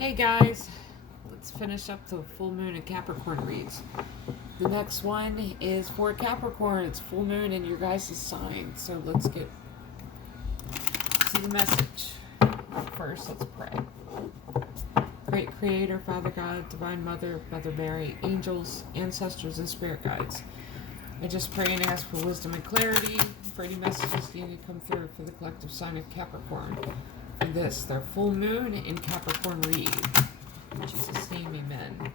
Hey guys, let's finish up the full moon and Capricorn reads. The next one is for Capricorn. It's full moon in your guys' sign. So let's get to the message. First, let's pray. Great Creator, Father God, Divine Mother, Mother Mary, angels, ancestors, and spirit guides. I just pray and ask for wisdom and clarity for any messages needing to come through for the collective sign of Capricorn. For this, their full moon in Capricorn read. In Jesus' name, amen.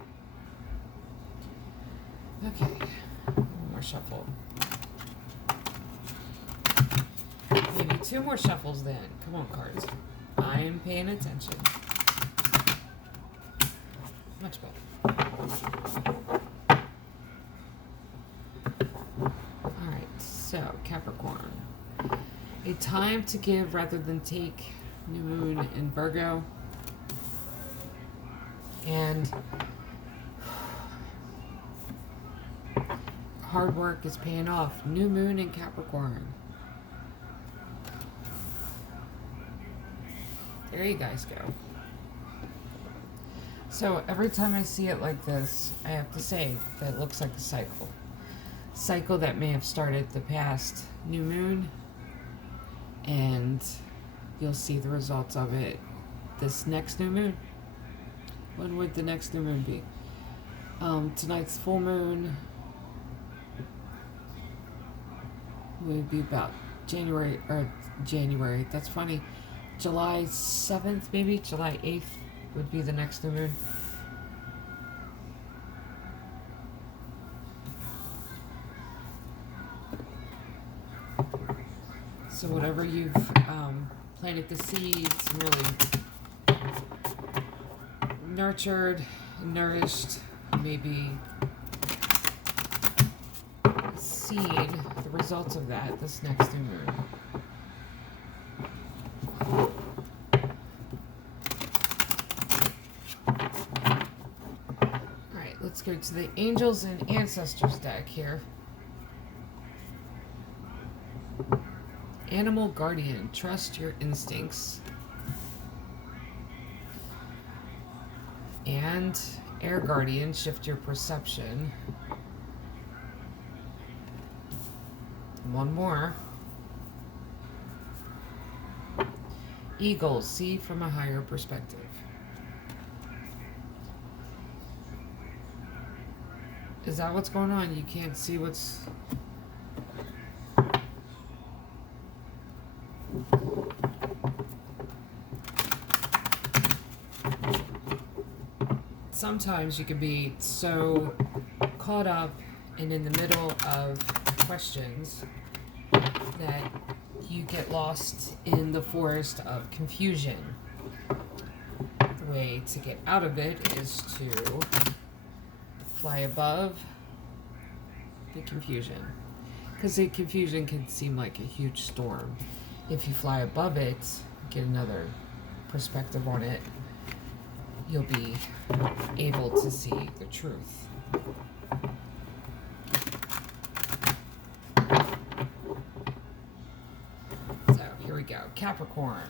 Okay, one more shuffle. Maybe two more shuffles then. Come on, cards. I am paying attention. Much better. Alright, so Capricorn. A time to give rather than take. New moon in Virgo. And hard work is paying off. New moon in Capricorn. There you guys go. So every time I see it like this, I have to say that it looks like a cycle. Cycle that may have started the past new moon, and you'll see the results of it this next new moon. When would the next new moon be? Tonight's full moon would be about January, that's funny. July 7th, maybe? July 8th would be the next new moon. So whatever you've planted the seeds, really nurtured, nourished, maybe seen the results of that this next new moon. Alright, let's go to the Angels and Ancestors deck here. Animal Guardian, trust your instincts. And Air Guardian, shift your perception. One more. Eagle, see from a higher perspective. Is that what's going on? You can't see what's... Sometimes you can be so caught up and in the middle of questions that you get lost in the forest of confusion. The way to get out of it is to fly above the confusion, because the confusion can seem like a huge storm. If you fly above it, get another perspective on it, you'll be able to see the truth. So here we go. Capricorn.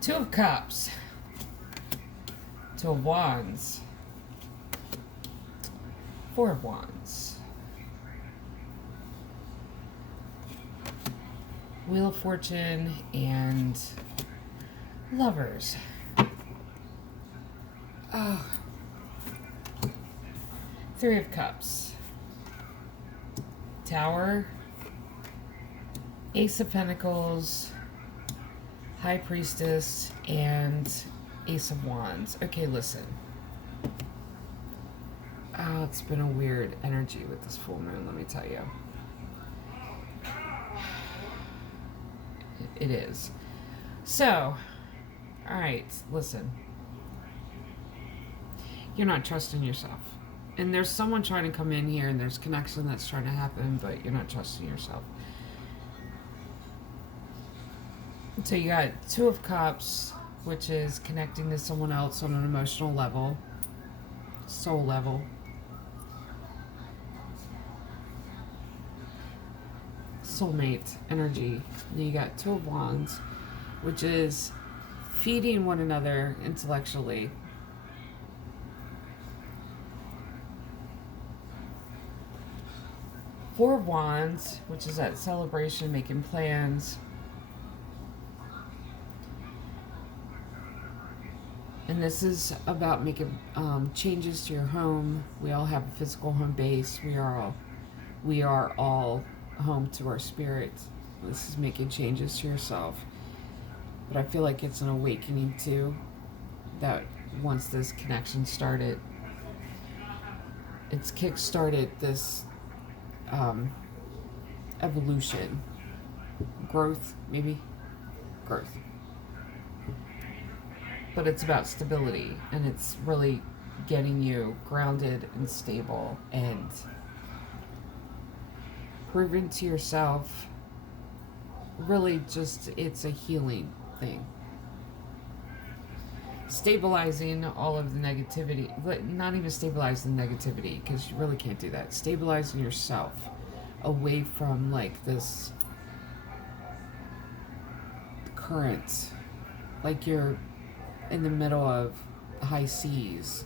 Two of Cups. Two of Wands. Four of Wands. Wheel of Fortune and Lovers. Oh. Three of Cups. Tower. Ace of Pentacles. High Priestess. And Ace of Wands. Okay, listen. Oh, it's been a weird energy with this full moon, let me tell you. It is. So, alright, listen. You're not trusting yourself. And there's someone trying to come in here, and there's connection that's trying to happen, but you're not trusting yourself. So you got Two of Cups, which is connecting to someone else on an emotional level, soul level. Soulmate energy. And you got Two of Wands, which is feeding one another intellectually. Four of Wands, which is that celebration, making plans. And this is about making changes to your home. We all have a physical home base. We are all home to our spirit. This is making changes to yourself. But I feel like it's an awakening too. That once this connection started, it's kick-started this evolution, growth, maybe growth. But it's about stability, and it's really getting you grounded and stable and proving to yourself. Really, just it's a healing thing. Stabilizing all of the negativity, not even stabilizing the negativity, because you really can't do that. Stabilizing yourself away from like this current, like you're in the middle of high seas,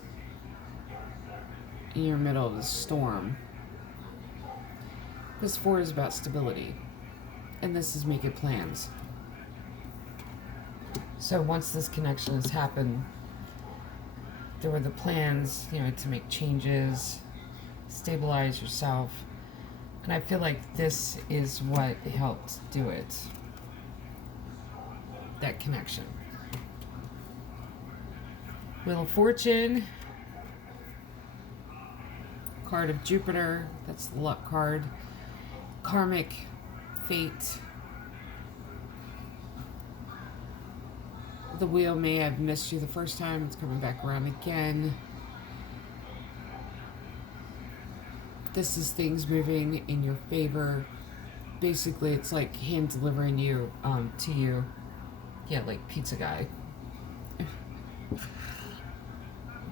in your middle of a storm. This 4 is about stability, and this is making plans. So once this connection has happened, there were the plans, to make changes, stabilize yourself. And I feel like this is what helped do it. That connection. Wheel of Fortune. Card of Jupiter. That's the luck card. Karmic fate. The wheel may have missed you the first time. It's coming back around again. This is things moving in your favor. Basically, it's like hand delivering you to you. Yeah, like pizza guy.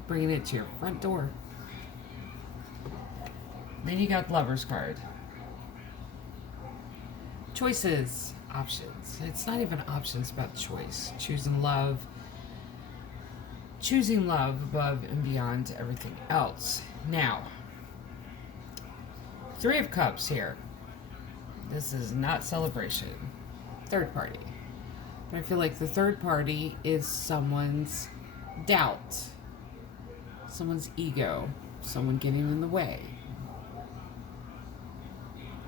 Bringing it to your front door. Then you got Lover's card. Choices. Options. It's not even options, about choice. Choosing love above and beyond everything else. Now, 3 of Cups here. This is not celebration. Third party. But I feel like the third party is someone's doubt, someone's ego, someone getting in the way.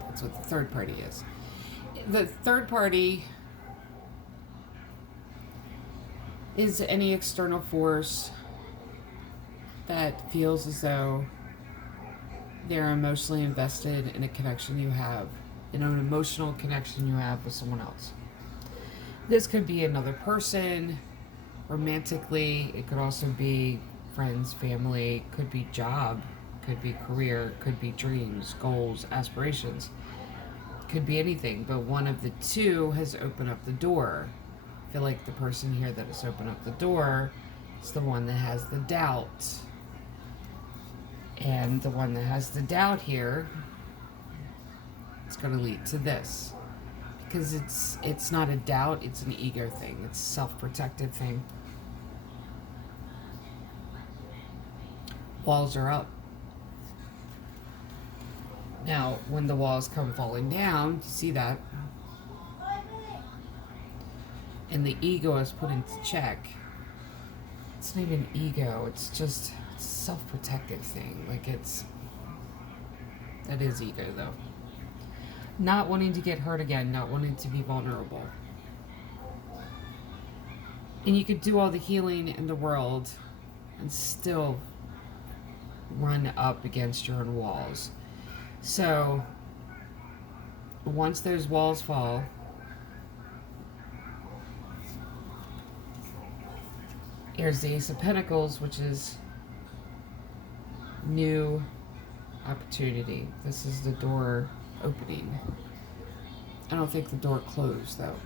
That's what the third party is. The third party is any external force that feels as though they're emotionally invested in a connection you have, in an emotional connection you have with someone else. This could be another person, romantically. It could also be friends, family, could be job, could be career, could be dreams, goals, aspirations. Could be anything, but one of the two has opened up the door. I feel like the person here that has opened up the door is the one that has the doubt. And the one that has the doubt here, it's going to lead to this. Because it's not a doubt, it's an ego thing. It's a self-protective thing. Walls are up. Now, when the walls come falling down, you see that? And the ego is put into check. It's not even ego, it's just a self-protective thing. Like that is ego though. Not wanting to get hurt again, not wanting to be vulnerable. And you could do all the healing in the world and still run up against your own walls. So, once those walls fall, here's the Ace of Pentacles, which is new opportunity. This is the door opening. I don't think the door closed, though.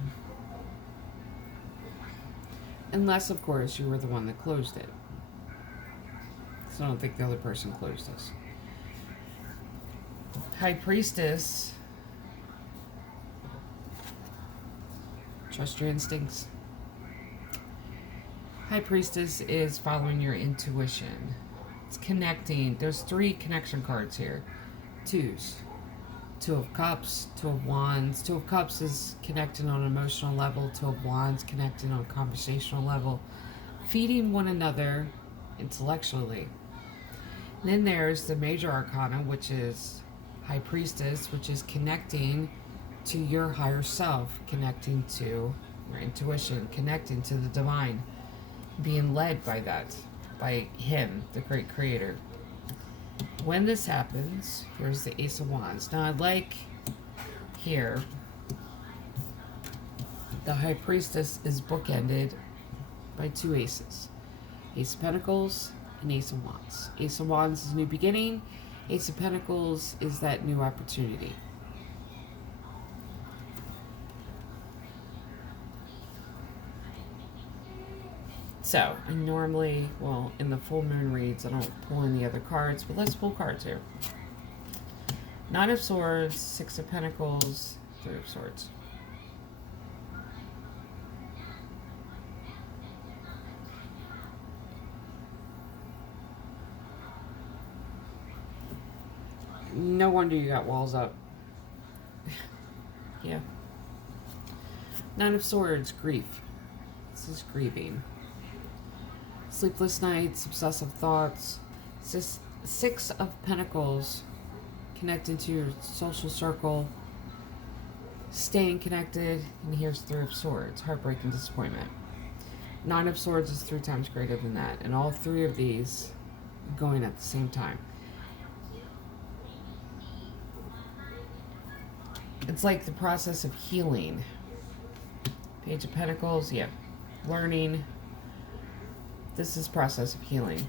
Unless, of course, you were the one that closed it. So I don't think the other person closed this. High Priestess. Trust your instincts. High Priestess is following your intuition. It's connecting. There's 3 connection cards here. Twos. 2 of Cups, 2 of Wands. 2 of Cups is connecting on an emotional level. 2 of Wands connecting on a conversational level. Feeding one another intellectually. And then there's the Major Arcana, which is High Priestess, which is connecting to your higher self, connecting to your intuition, connecting to the divine, being led by that, by Him, the great creator. When this happens, here's the Ace of Wands. Now I like here, the High Priestess is bookended by 2 aces. Ace of Pentacles and Ace of Wands. Ace of Wands is new beginning. Ace of Pentacles is that new opportunity. So, I normally, well, in the full moon reads, I don't pull any other cards, but let's pull cards here. 9 of Swords, 6 of Pentacles, 3 of Swords. No wonder you got walls up. Yeah. 9 of Swords, grief. This is grieving. Sleepless nights, obsessive thoughts. 6 of Pentacles, connected to your social circle, staying connected, and here's 3 of Swords, heartbreak and disappointment. 9 of Swords is 3 times greater than that, and all 3 of these going at the same time. It's like the process of healing. Page of Pentacles, yeah, learning. This is process of healing.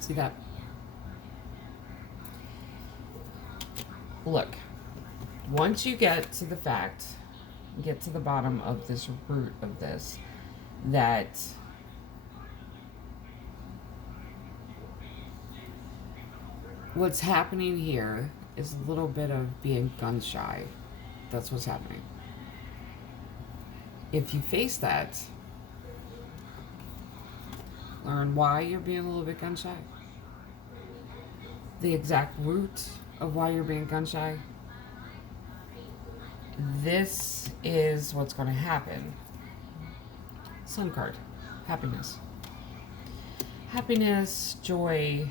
See that? Look, once you get to the fact, get to the bottom of this root of this, that what's happening here is a little bit of being gun shy. That's what's happening. If you face that, learn why you're being a little bit gun shy. The exact root of why you're being gun shy. This is what's going to happen. Sun card. Happiness. Happiness, joy.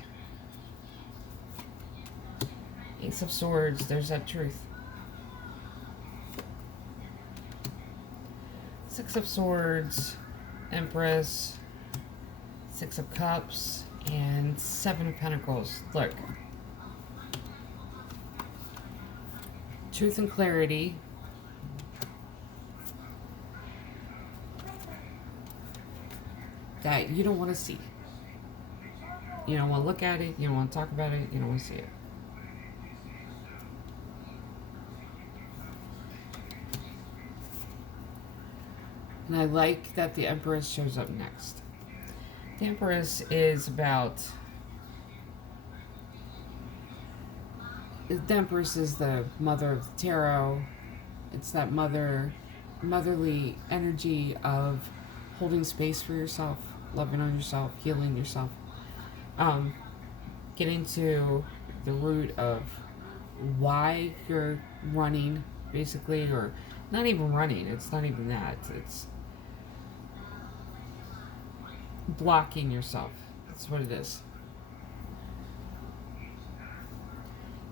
Ace of Swords, there's that truth. 6 of Swords, Empress, 6 of Cups, and 7 of Pentacles. Look. Truth and clarity. That you don't want to see. You don't want to look at it. You don't want to talk about it. You don't want to see it. And I like that the Empress shows up next. The Empress is about... The Empress is the mother of the tarot. It's that motherly energy of holding space for yourself, loving on yourself, healing yourself. Getting to the root of why you're running, basically, or not even running. It's not even that. It's blocking yourself. That's what it is.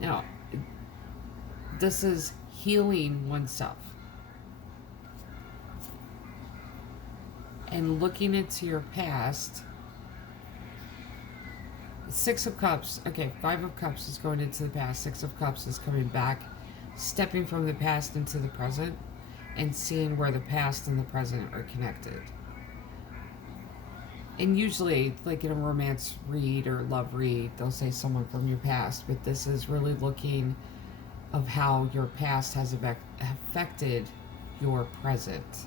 Now, this is healing oneself. And looking into your past. 6 of Cups. Okay, 5 of Cups is going into the past. 6 of Cups is coming back. Stepping from the past into the present. And seeing where the past and the present are connected. And usually, like in a romance read or love read, they'll say someone from your past. But this is really looking of how your past has affected your present.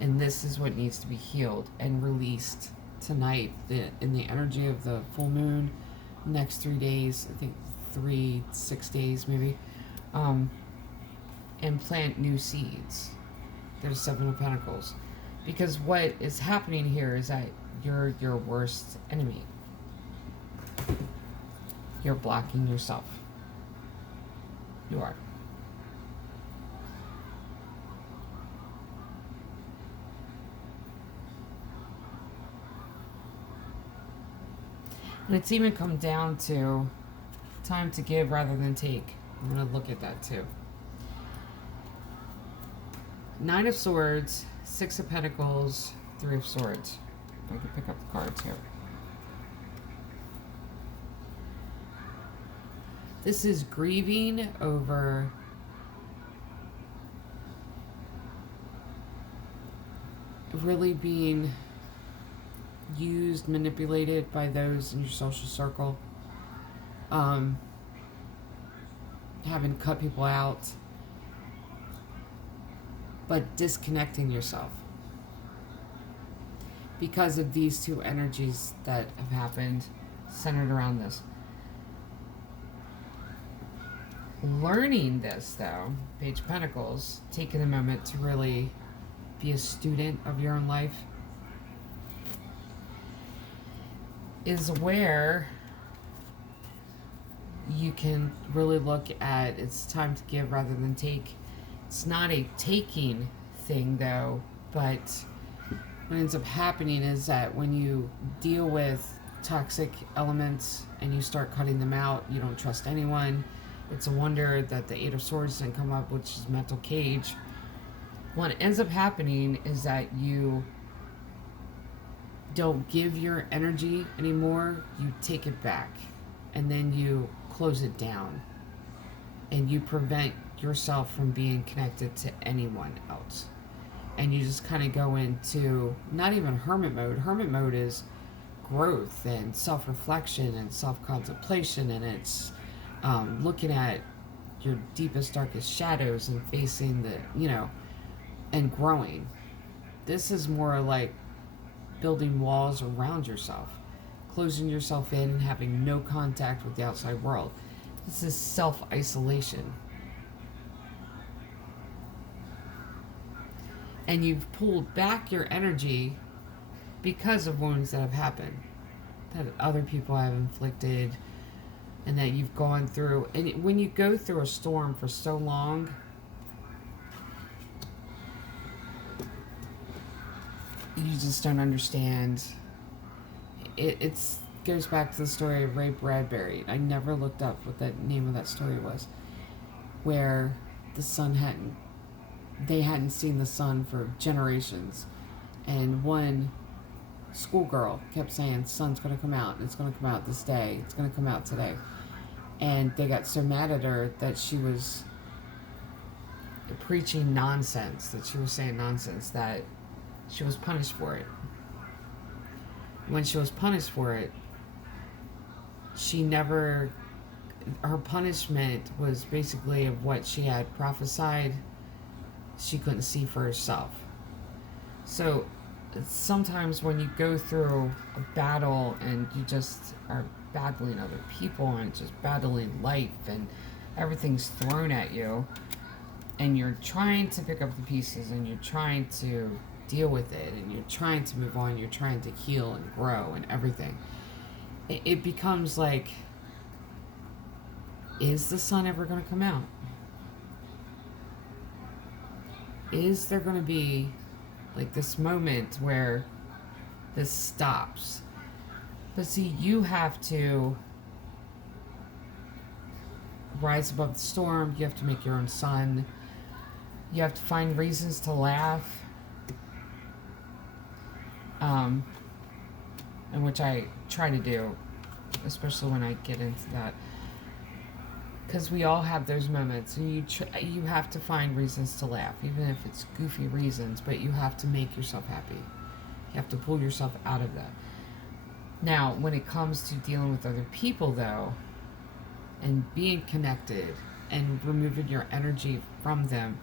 And this is what needs to be healed and released tonight in the energy of the full moon. Next 3 days, I think 6 days maybe. And plant new seeds. There's 7 of Pentacles. Because what is happening here is that you're your worst enemy. You're blocking yourself. You are. And it's even come down to time to give rather than take. I'm going to look at that too. Nine of Swords, Six of Pentacles, Three of Swords. I can pick up the cards here. This is grieving over really being used, manipulated by those in your social circle. Having cut people out, but disconnecting yourself because of these two energies that have happened centered around this. Learning this, though, Page of Pentacles, taking a moment to really be a student of your own life, is where you can really look at it's time to give rather than take. It's not a taking thing, though, but what ends up happening is that when you deal with toxic elements and you start cutting them out, you don't trust anyone. It's a wonder that the Eight of Swords didn't come up, which is mental cage. What ends up happening is that you don't give your energy anymore, you take it back, and then you close it down, and you prevent yourself from being connected to anyone else. And you just kind of go into not even hermit mode. Hermit mode is growth and self-reflection and self-contemplation, and it's looking at your deepest, darkest shadows and facing the, and growing. This is more like building walls around yourself, closing yourself in and having no contact with the outside world. This is self-isolation. And you've pulled back your energy because of wounds that have happened, that other people have inflicted, and that you've gone through. And when you go through a storm for so long, you just don't understand. It goes back to the story of Ray Bradbury. I never looked up what the name of that story was, where the sun they hadn't seen the sun for generations, and one schoolgirl kept saying, sun's going to come out, it's going to come out this day, it's going to come out today. And they got so mad at her that she was preaching nonsense, that she was saying nonsense, that she was punished for it. When she was punished for it, her punishment was basically of what she had prophesied she couldn't see for herself. So sometimes when you go through a battle and you just are battling other people and just battling life and everything's thrown at you, and you're trying to pick up the pieces and you're trying to deal with it and you're trying to move on, you're trying to heal and grow and everything, it becomes like, is the sun ever going to come out? Is there going to be like this moment where this stops? But see, you have to rise above the storm. You have to make your own sun. You have to find reasons to laugh. And which I try to do, especially when I get into that. Because we all have those moments, and you have to find reasons to laugh, even if it's goofy reasons, but you have to make yourself happy. You have to pull yourself out of that. Now, when it comes to dealing with other people, though, and being connected and removing your energy from them,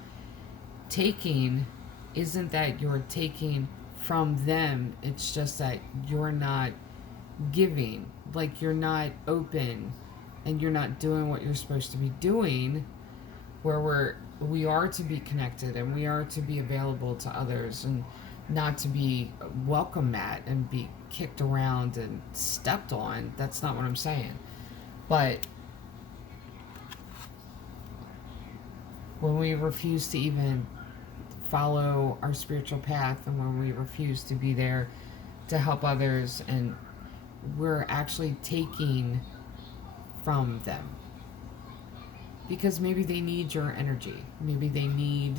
taking isn't that you're taking from them, it's just that you're not giving, like you're not open, and you're not doing what you're supposed to be doing, where we are to be connected and we are to be available to others and not to be welcome at and be kicked around and stepped on. That's not what I'm saying. But when we refuse to even follow our spiritual path, and when we refuse to be there to help others, and we're actually taking from them, because maybe they need your energy, maybe they need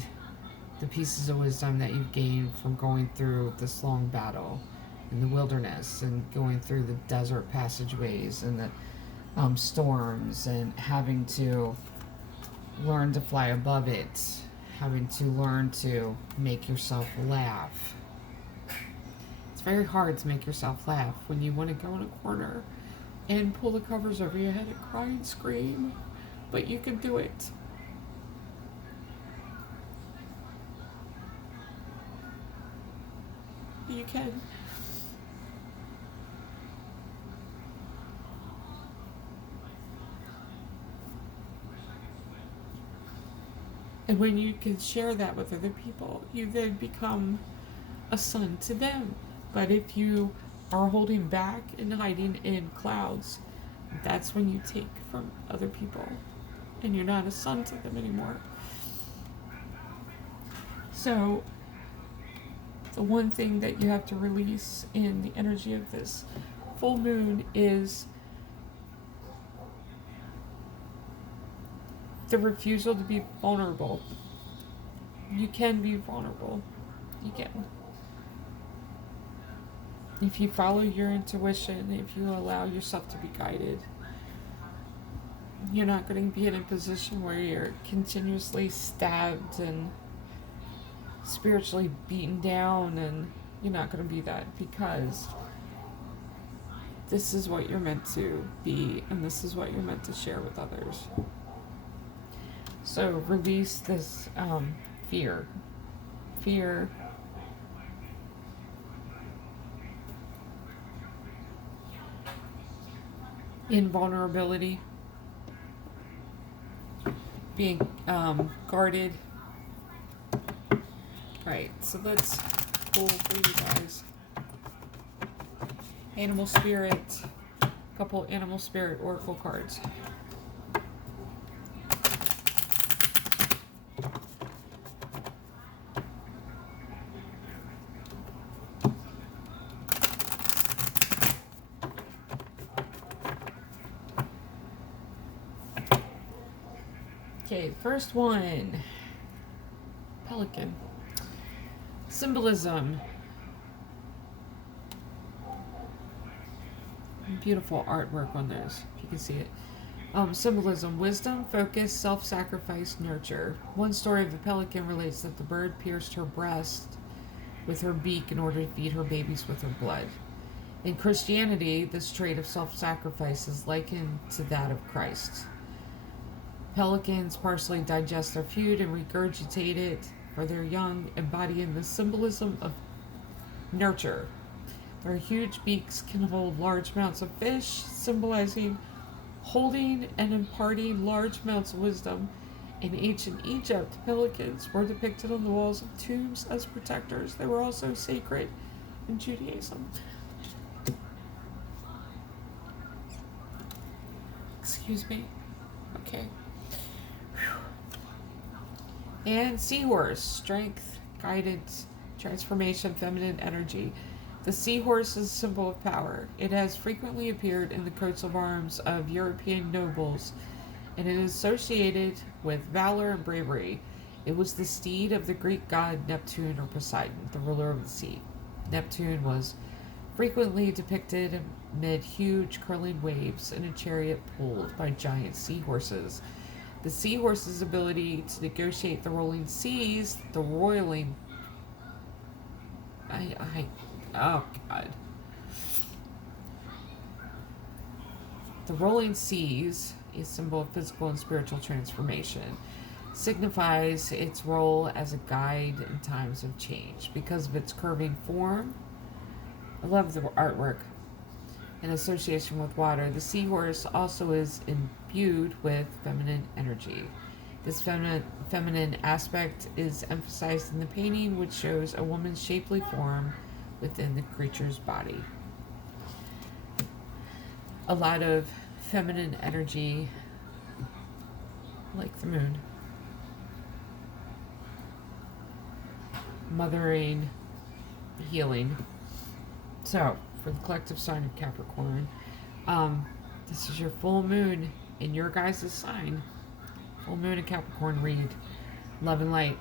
the pieces of wisdom that you've gained from going through this long battle in the wilderness and going through the desert passageways and the storms, and having to learn to fly above it, having to learn to make yourself laugh. It's very hard to make yourself laugh when you want to go in a corner and pull the covers over your head and cry and scream, but you can do it. You can. And when you can share that with other people, you then become a son to them. But if you are holding back and hiding in clouds, that's when you take from other people and you're not a son to them anymore. So the one thing that you have to release in the energy of this full moon is the refusal to be vulnerable. You can be vulnerable. You can. If you follow your intuition, if you allow yourself to be guided, you're not going to be in a position where you're continuously stabbed and spiritually beaten down, and you're not going to be that, because this is what you're meant to be, and this is what you're meant to share with others. So release this fear. Invulnerability, being guarded. Right, so let's pull for you guys. Animal spirit, a couple animal spirit oracle cards. Okay, first one, pelican. Symbolism. Beautiful artwork on this, if you can see it. Symbolism: wisdom, focus, self-sacrifice, nurture. One story of the pelican relates that the bird pierced her breast with her beak in order to feed her babies with her blood. In Christianity, this trait of self-sacrifice is likened to that of Christ. Pelicans partially digest their food and regurgitate it for their young, embodying the symbolism of nurture. Their huge beaks can hold large amounts of fish, symbolizing holding and imparting large amounts of wisdom. In ancient Egypt, pelicans were depicted on the walls of tombs as protectors. They were also sacred in Judaism. Excuse me. Okay. And seahorse, strength, guidance, transformation, feminine energy. The seahorse is a symbol of power. It has frequently appeared in the coats of arms of European nobles, and it is associated with valor and bravery. It was the steed of the Greek god Neptune or Poseidon, the ruler of the sea. Neptune was frequently depicted amid huge curling waves in a chariot pulled by giant seahorses. The seahorse's ability to negotiate the rolling seas, the roiling... oh, God. The rolling seas, a symbol of physical and spiritual transformation, signifies its role as a guide in times of change. Because of its curving form, I love the artwork, in association with water, the seahorse also is imbued with feminine energy. This feminine aspect is emphasized in the painting, which shows a woman's shapely form within the creature's body. A lot of feminine energy, like the moon. Mothering, healing. So, for the collective sign of Capricorn, this is your full moon in your guys' sign. Full moon in Capricorn read. Love and light.